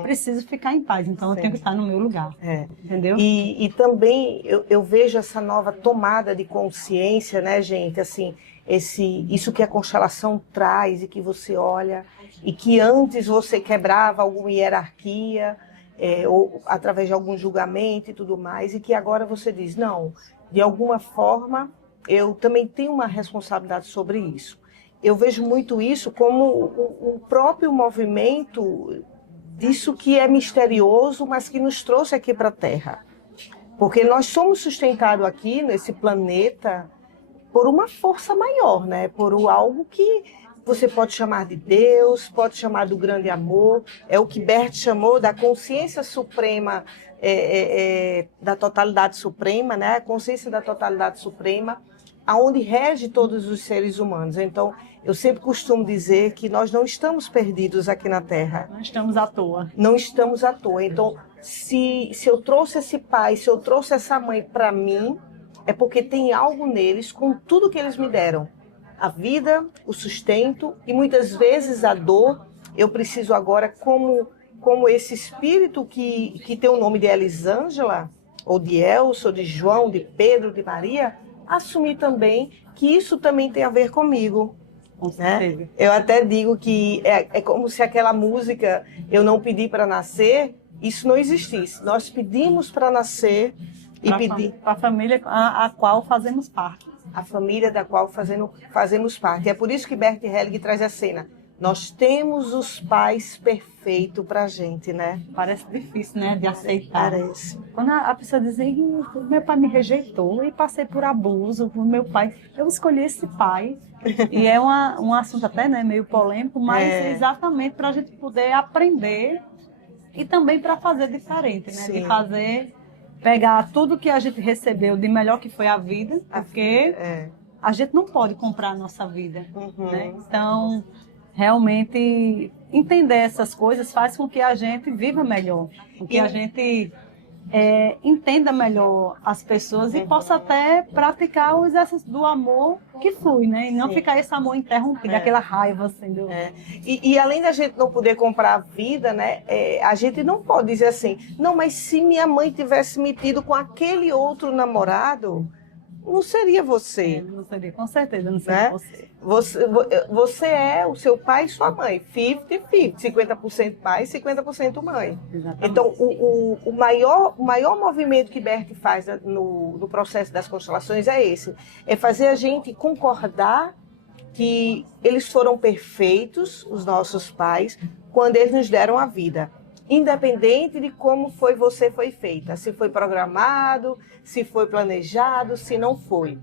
preciso ficar em paz, então eu tenho que estar no meu lugar. Entendeu? E também eu vejo essa nova tomada de consciência, né, gente? Assim, isso que a constelação traz e que você olha, e que antes você quebrava alguma hierarquia, ou através de algum julgamento e tudo mais, e que agora você diz, não, de alguma forma eu também tenho uma responsabilidade sobre isso. Eu vejo muito isso como o próprio movimento disso que é misterioso, mas que nos trouxe aqui para a Terra. Porque nós somos sustentados aqui nesse planeta por uma força maior, né? Por algo que você pode chamar de Deus, pode chamar do grande amor. É o que Bert chamou da consciência suprema, da totalidade suprema, né? A consciência da totalidade suprema, aonde rege todos os seres humanos. Então, eu sempre costumo dizer que nós não estamos perdidos aqui na Terra. Não estamos à toa. Não estamos à toa. Então, se eu trouxe esse pai, se eu trouxe essa mãe para mim, é porque tem algo neles com tudo que eles me deram. A vida, o sustento e muitas vezes a dor. Eu preciso agora, como esse espírito que tem o nome de Elisângela, ou de Elcio, ou de João, de Pedro, de Maria, assumir também que isso também tem a ver comigo. Né? Eu até digo que é como se aquela música Eu Não Pedi para Nascer, isso não existisse. Nós pedimos para nascer e pedir para a família a qual fazemos parte. A família da qual fazemos parte. É por isso que Bert Hellinger traz a cena. Nós temos os pais perfeitos para a gente, né? Parece difícil, né, de aceitar. Parece. Quando a pessoa diz, meu pai me rejeitou e passei por abuso, o meu pai, eu escolhi esse pai. E é um assunto até, né, meio polêmico, mas exatamente para a gente poder aprender e também para fazer diferente, né? Sim. De fazer pegar tudo que a gente recebeu de melhor que foi a vida, porque a gente não pode comprar a nossa vida, né? Então, realmente, entender essas coisas faz com que a gente viva melhor, com que a gente entenda melhor as pessoas e possa até praticar o exercício do amor que flui, né? E não ficar esse amor interrompido, aquela raiva assim. E além da gente não poder comprar a vida, né? A gente não pode dizer assim, não, mas se minha mãe tivesse metido com aquele outro namorado, não seria você. Não seria, com certeza, não seria você. Você é o seu pai e sua mãe, 50-50, 50% pai, 50% mãe. Exatamente. Então, o maior movimento que Bert faz no processo das constelações é esse, é fazer a gente concordar que eles foram perfeitos, os nossos pais, quando eles nos deram a vida. Independente de como você foi feita, se foi programado, se foi planejado, se não foi.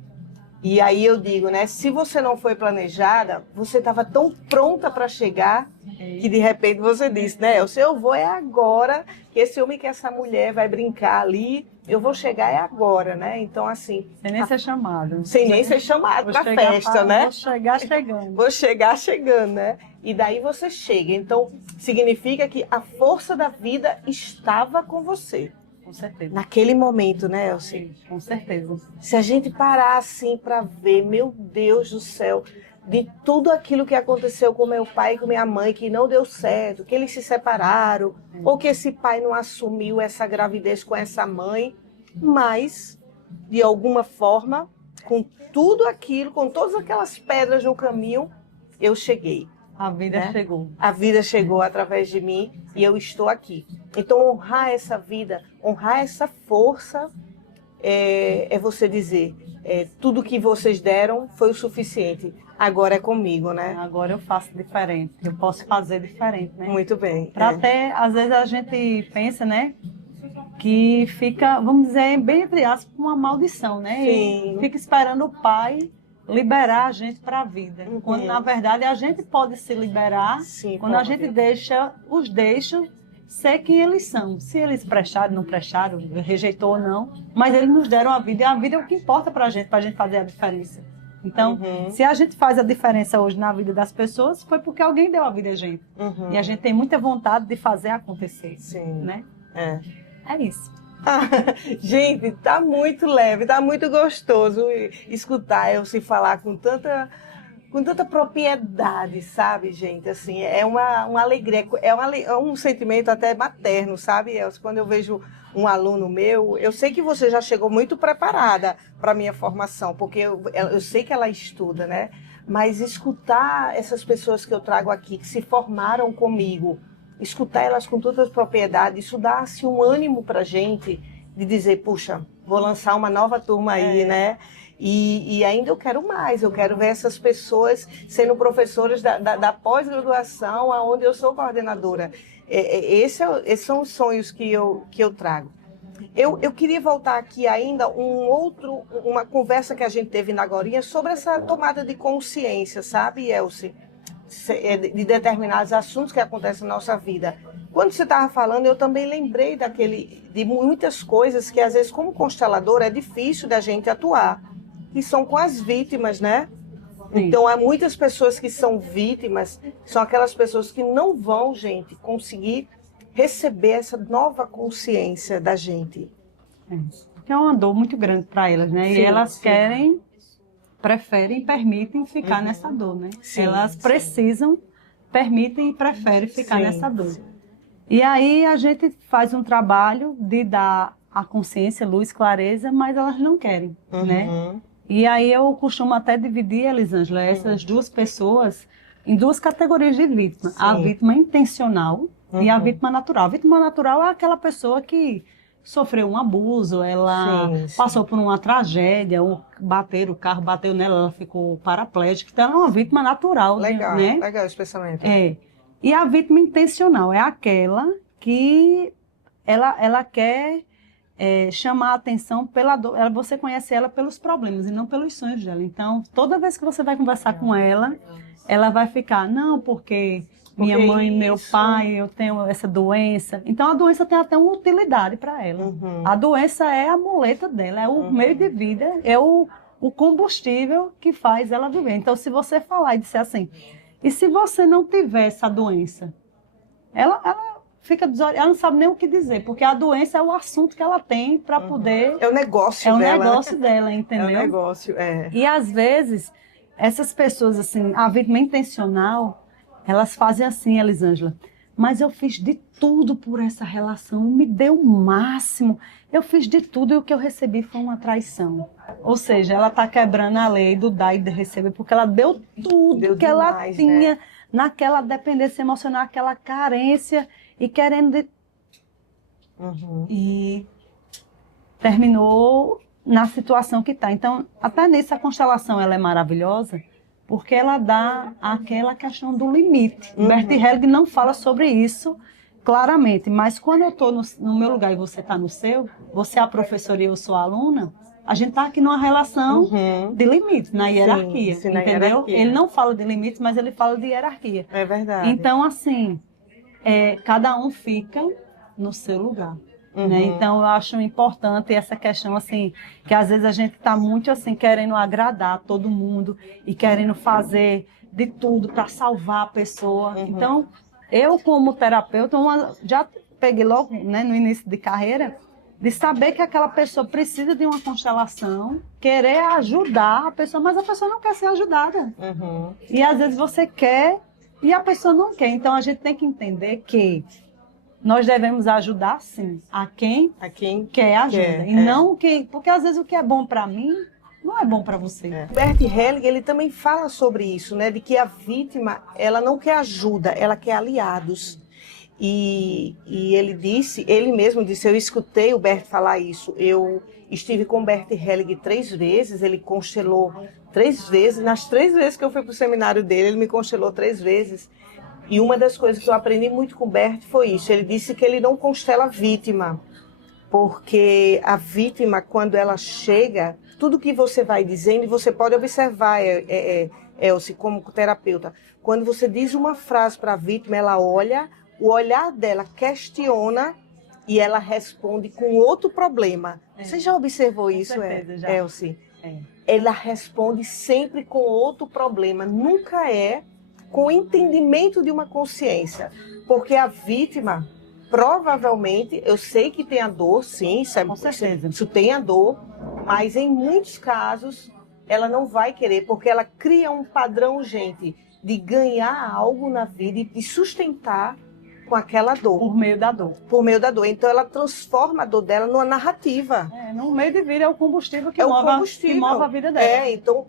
E aí eu digo, né, se você não foi planejada, você estava tão pronta para chegar, que de repente você disse, né, o seu voo é agora, que esse homem que essa mulher vai brincar ali, eu vou chegar é agora, né? Então, assim... Sem nem ser chamado. Sem nem ser chamado para festa, né? Vou chegar chegando. Vou chegar chegando, né? E daí você chega. Então, significa que a força da vida estava com você. Com certeza. Naquele momento, né, Elci? Sim, com certeza. Se a gente parar assim para ver, meu Deus do céu, de tudo aquilo que aconteceu com meu pai e com minha mãe, que não deu certo, que eles se separaram, ou que esse pai não assumiu essa gravidez com essa mãe, mas, de alguma forma, com tudo aquilo, com todas aquelas pedras no caminho, eu cheguei. A vida chegou. A vida chegou através de mim e eu estou aqui. Então, honrar essa vida, honrar essa força, é você dizer, tudo que vocês deram foi o suficiente. Agora é comigo, né? Agora eu faço diferente. Eu posso fazer diferente, né? Muito bem. Pra até, às vezes a gente pensa, né? Que fica, vamos dizer, bem entre aspas, uma maldição, né? Sim. E fica esperando o pai liberar a gente para a vida. Quando, na verdade, a gente pode se liberar quando a gente deixa ser quem eles são. Se eles prestaram, não prestaram, rejeitou ou não, mas eles nos deram a vida, e a vida é o que importa para a gente fazer a diferença. Então, se a gente faz a diferença hoje na vida das pessoas, foi porque alguém deu a vida a gente. E a gente tem muita vontade de fazer acontecer. Sim. Né? É isso. Gente, tá muito leve, tá muito gostoso escutar Elci falar com tanta propriedade, sabe, gente? Assim, é uma alegria, é um sentimento até materno, sabe, Elci? Quando eu vejo um aluno meu, eu sei que você já chegou muito preparada para a minha formação, porque eu sei que ela estuda, né? Mas escutar essas pessoas que eu trago aqui, que se formaram comigo, escutar elas com todas as propriedades, isso dá assim, um ânimo para a gente de dizer, puxa, vou lançar uma nova turma aí, né? E ainda eu quero mais, eu quero ver essas pessoas sendo professoras da pós-graduação, onde eu sou coordenadora. Esses são os sonhos que eu trago. Eu queria voltar aqui ainda uma conversa que a gente teve na Agorinha sobre essa tomada de consciência, sabe, Elci? De determinados assuntos que acontecem na nossa vida. Quando você estava falando, eu também lembrei de muitas coisas que, às vezes, como constelador, é difícil da gente atuar, que são com as vítimas, né? Sim. Então, há muitas pessoas que são vítimas, são aquelas pessoas que não vão, gente, conseguir receber essa nova consciência da gente. É uma dor muito grande para elas, né? Sim, e elas preferem e permitem ficar nessa dor, né? Sim, elas precisam, permitem e preferem ficar nessa dor. E aí a gente faz um trabalho de dar a consciência, luz, clareza, mas elas não querem, né? E aí eu costumo até dividir, Elisângela, essas duas pessoas em duas categorias de vítima. Sim. A vítima intencional e a vítima natural. A vítima natural é aquela pessoa que sofreu um abuso, ela passou por uma tragédia, o carro bateu nela, ela ficou paraplégica. Então, ela é uma vítima natural. Legal, né? Legal esse pensamento. E a vítima intencional é aquela que ela quer chamar a atenção pela dor. Você conhece ela pelos problemas e não pelos sonhos dela. Então, toda vez que você vai conversar com ela, ela vai ficar, não, porque minha mãe, meu pai, eu tenho essa doença. Então, a doença tem até uma utilidade para ela. A doença é a muleta dela, é o meio de vida, é o combustível que faz ela viver. Então, se você falar e disser assim, e se você não tiver essa doença? Ela fica ela não sabe nem o que dizer, porque a doença é o assunto que ela tem para poder... É o negócio dela. É o negócio dela, entendeu? É o negócio, E, às vezes, essas pessoas, assim, a vítima intencional, elas fazem assim, Elisângela, mas eu fiz de tudo por essa relação, me deu o máximo, eu fiz de tudo e o que eu recebi foi uma traição. Ou seja, ela está quebrando a lei do dar e de receber, porque ela deu tudo que ela tinha, naquela dependência emocional, aquela carência, e querendo... E terminou na situação que está. Então, até nisso a constelação ela é maravilhosa, porque ela dá aquela questão do limite. Bert Helling não fala sobre isso claramente, mas quando eu estou no meu lugar e você está no seu, você é a professora e eu sou a aluna, a gente está aqui numa relação de limites, na hierarquia, sim, entendeu? Na hierarquia. Ele não fala de limites, mas ele fala de hierarquia. É verdade. Então, assim, cada um fica no seu lugar. Né? Então, eu acho importante essa questão, assim, que às vezes a gente está muito, assim, querendo agradar todo mundo e querendo fazer de tudo para salvar a pessoa. Então, eu como terapeuta, já peguei logo, né, no início de carreira, de saber que aquela pessoa precisa de uma constelação, querer ajudar a pessoa, mas a pessoa não quer ser ajudada. E às vezes você quer e a pessoa não quer. Então, a gente tem que entender que nós devemos ajudar, sim, a quem quer ajuda. E não quem... Porque, às vezes, o que é bom para mim não é bom para você. Bert Helling, ele também fala sobre isso, né? De que a vítima, ela não quer ajuda, ela quer aliados. E ele mesmo disse, eu escutei o Bert falar isso. Eu estive com o Bert Helling 3 vezes, ele constelou 3 vezes. Nas 3 vezes que eu fui para o seminário dele, ele me constelou 3 vezes. E uma das coisas que eu aprendi muito com o Bert foi isso. Ele disse que ele não constela a vítima, porque a vítima, quando ela chega, tudo que você vai dizendo, e você pode observar, Elci, como terapeuta, quando você diz uma frase para a vítima, ela olha, o olhar dela questiona e ela responde com outro problema. Você já observou isso, Elci? Ela responde sempre com outro problema, nunca com o entendimento de uma consciência, porque a vítima, provavelmente, eu sei que tem a dor, sim, com certeza. Isso tem a dor, mas em muitos casos ela não vai querer, porque ela cria um padrão urgente de ganhar algo na vida e de sustentar com aquela dor. Por meio da dor. Por meio da dor. Então ela transforma a dor dela numa narrativa. No meio de vida é o combustível que move a vida dela. Então...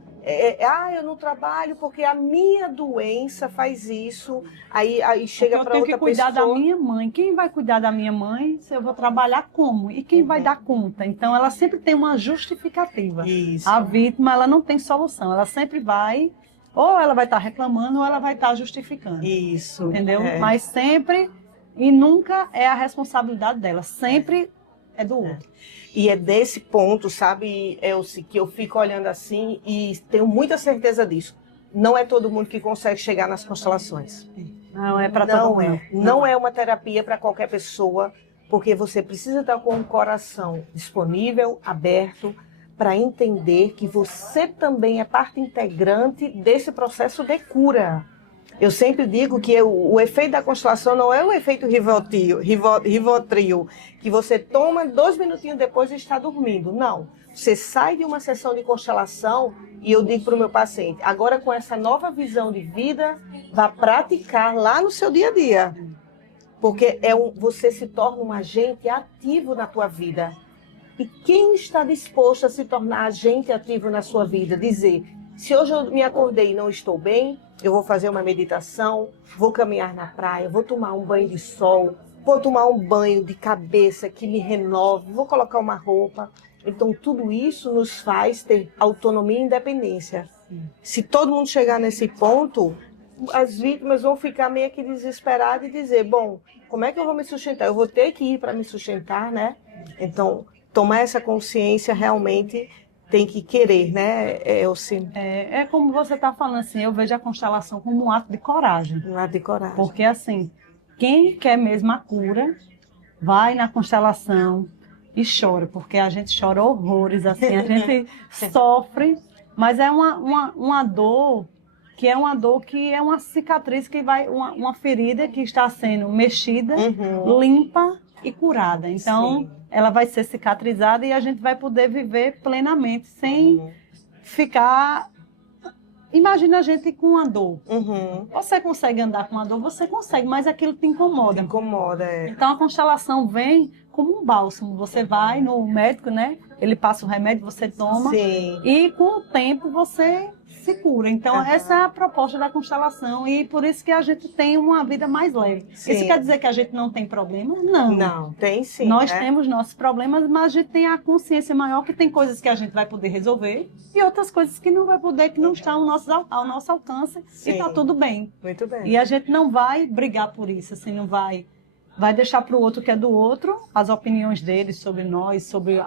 eu não trabalho porque a minha doença faz isso, aí chega para outra pessoa. Eu tenho que cuidar da minha mãe. Quem vai cuidar da minha mãe se eu vou trabalhar como? E quem vai dar conta? Então, ela sempre tem uma justificativa. Isso. A vítima, ela não tem solução. Ela sempre vai, ou ela vai estar reclamando, ou ela vai estar justificando. Isso. Entendeu? Mas sempre, e nunca é a responsabilidade dela. Sempre é do outro. E é desse ponto, sabe, Elci, que eu fico olhando assim e tenho muita certeza disso. Não é todo mundo que consegue chegar nas constelações. Não é para todo mundo. Não é uma terapia para qualquer pessoa, porque você precisa estar com o coração disponível, aberto, para entender que você também é parte integrante desse processo de cura. Eu sempre digo que o efeito da constelação não é o efeito Rivotril, que você toma 2 minutinhos depois e está dormindo. Não. Você sai de uma sessão de constelação e eu digo para o meu paciente, agora com essa nova visão de vida, vá praticar lá no seu dia a dia. Porque você se torna um agente ativo na tua vida. E quem está disposto a se tornar agente ativo na sua vida? Dizer, se hoje eu me acordei e não estou bem, eu vou fazer uma meditação, vou caminhar na praia, vou tomar um banho de sol, vou tomar um banho de cabeça que me renove, vou colocar uma roupa. Então, tudo isso nos faz ter autonomia e independência. Se todo mundo chegar nesse ponto, as vítimas vão ficar meio que desesperadas e dizer, bom, como é que eu vou me sustentar? Eu vou ter que ir para me sustentar, né? Então, tomar essa consciência realmente tem que querer, né, Elci? É como você está falando, assim, eu vejo a constelação como um ato de coragem. Um ato de coragem. Porque, assim, quem quer mesmo a cura, vai na constelação e chora, porque a gente chora horrores, assim, a gente sofre, mas é uma dor que é uma cicatriz que vai, uma ferida que está sendo mexida, limpa e curada. Então, ela vai ser cicatrizada e a gente vai poder viver plenamente, sem ficar... Imagina a gente com uma dor. Você consegue andar com uma dor? Você consegue, mas aquilo te incomoda. Te incomoda, é. Então, a constelação vem como um bálsamo. Você vai no médico, né? Ele passa o remédio, você toma. Sim. E com o tempo você se cura. Então, essa é a proposta da constelação. E por isso que a gente tem uma vida mais leve. Sim. Isso quer dizer que a gente não tem problema? Não. Não, tem sim. Nós temos nossos problemas, mas a gente tem a consciência maior que tem coisas que a gente vai poder resolver e outras coisas que não vai poder, que não estão ao nosso alcance. Sim. E está tudo bem. Muito bem. E a gente não vai brigar por isso, assim, não vai deixar para o outro que é do outro, as opiniões dele sobre nós, sobre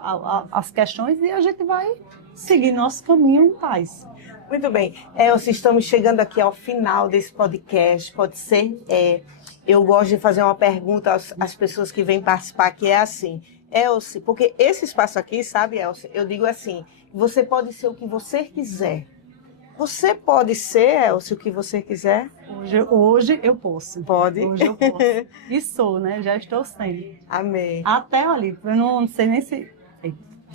as questões, e a gente vai seguir nosso caminho em paz. Muito bem. Elci, estamos chegando aqui ao final desse podcast. Pode ser? Eu gosto de fazer uma pergunta às pessoas que vêm participar, que é assim. Elci, porque esse espaço aqui, sabe, Elci, eu digo assim, você pode ser o que você quiser. Você pode ser, Elci, o que você quiser? Hoje eu posso. Pode? Hoje eu posso. E sou, né? Já estou sendo. Amém. Até, olha, eu não sei nem se...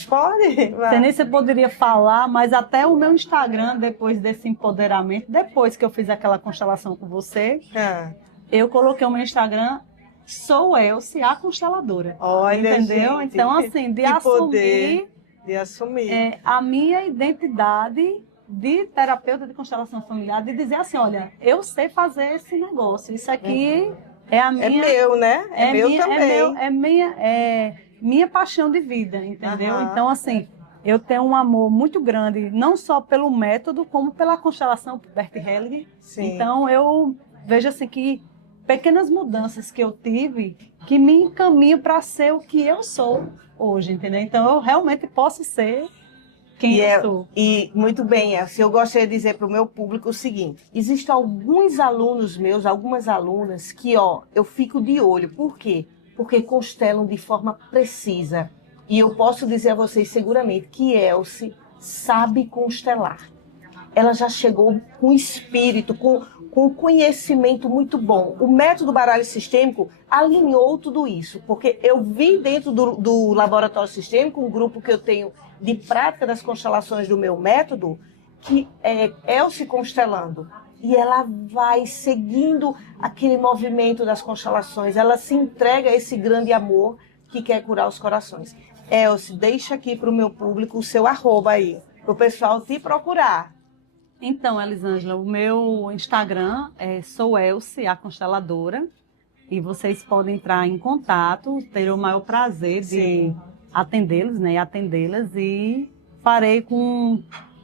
Pode? Não sei nem se eu poderia falar, mas até o meu Instagram, depois desse empoderamento, depois que eu fiz aquela constelação com você, eu coloquei o meu Instagram, sou Elci, a consteladora. Olha, entendeu? Gente, então, assim, de assumir a minha identidade de terapeuta de constelação familiar, de dizer assim, olha, eu sei fazer esse negócio, isso aqui é a minha... É meu, né? É meu minha, também. É minha paixão de vida, entendeu? Então, assim, eu tenho um amor muito grande, não só pelo método, como pela constelação, por Bert Hellinger. Sim. Então, eu vejo assim que pequenas mudanças que eu tive que me encaminham para ser o que eu sou hoje, entendeu? Então, eu realmente posso ser quem eu sou. E muito bem, Elci, eu gostaria de dizer para o meu público o seguinte, existem alguns alunos meus, algumas alunas que, eu fico de olho. Por quê? Porque constelam de forma precisa. E eu posso dizer a vocês seguramente que Elci sabe constelar. Ela já chegou com espírito, com conhecimento muito bom. O método baralho sistêmico alinhou tudo isso, porque eu vi dentro do laboratório sistêmico, um grupo que eu tenho de prática das constelações do meu método, que é Elci constelando. E ela vai seguindo aquele movimento das constelações. Ela se entrega a esse grande amor que quer curar os corações. Elci, deixa aqui para o meu público o seu @ aí, para o pessoal te procurar. Então, Elisângela, o meu Instagram é Sou Elci, a consteladora. E vocês podem entrar em contato, ter o maior prazer de atendê-los, né? E atendê-las. E farei com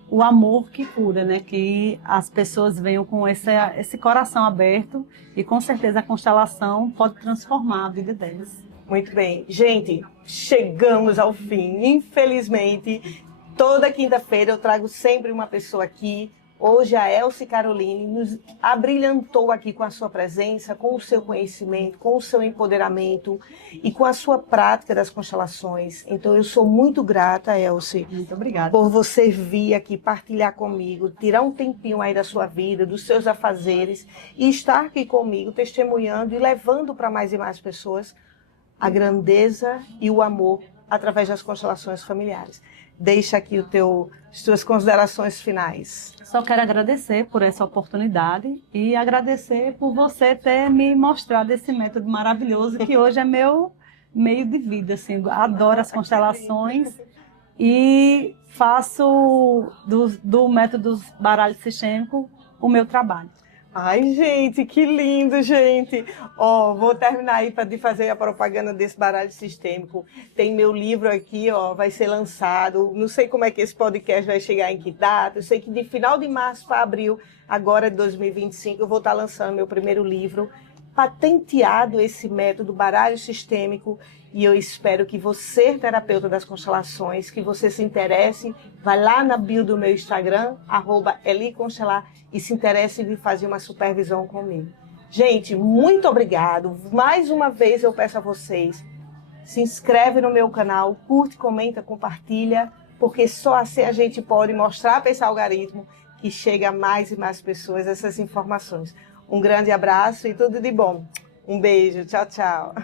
o amor que cura, né? Que as pessoas venham com esse coração aberto e com certeza a constelação pode transformar a vida delas. Muito bem. Gente, chegamos ao fim. Infelizmente, toda quinta-feira eu trago sempre uma pessoa aqui. Hoje a Elci Caroline nos abrilhantou aqui com a sua presença, com o seu conhecimento, com o seu empoderamento e com a sua prática das constelações. Então eu sou muito grata, Elci. Muito obrigada. Por você vir aqui partilhar comigo, tirar um tempinho aí da sua vida, dos seus afazeres e estar aqui comigo, testemunhando e levando para mais e mais pessoas a grandeza e o amor através das constelações familiares. Deixa aqui as suas considerações finais. Só quero agradecer por essa oportunidade e agradecer por você ter me mostrado esse método maravilhoso que hoje é meu meio de vida. Assim, adoro as constelações e faço do método baralho sistêmico o meu trabalho. Ai, gente, que lindo, gente. Vou terminar aí de fazer a propaganda desse baralho sistêmico. Tem meu livro aqui, vai ser lançado. Não sei como é que esse podcast vai chegar em que data. Eu sei que de final de março para abril, agora de 2025, eu vou estar lançando meu primeiro livro. patenteado esse método baralho sistêmico e eu espero que você, terapeuta das constelações, que você se interesse, vai lá na bio do meu Instagram, @eliconstelar, e se interesse em vir fazer uma supervisão comigo. Gente, muito obrigado. Mais uma vez eu peço a vocês, se inscreve no meu canal, curte, comenta, compartilha, porque só assim a gente pode mostrar para esse algoritmo que chega a mais e mais pessoas essas informações. Um grande abraço e tudo de bom. Um beijo. Tchau, tchau.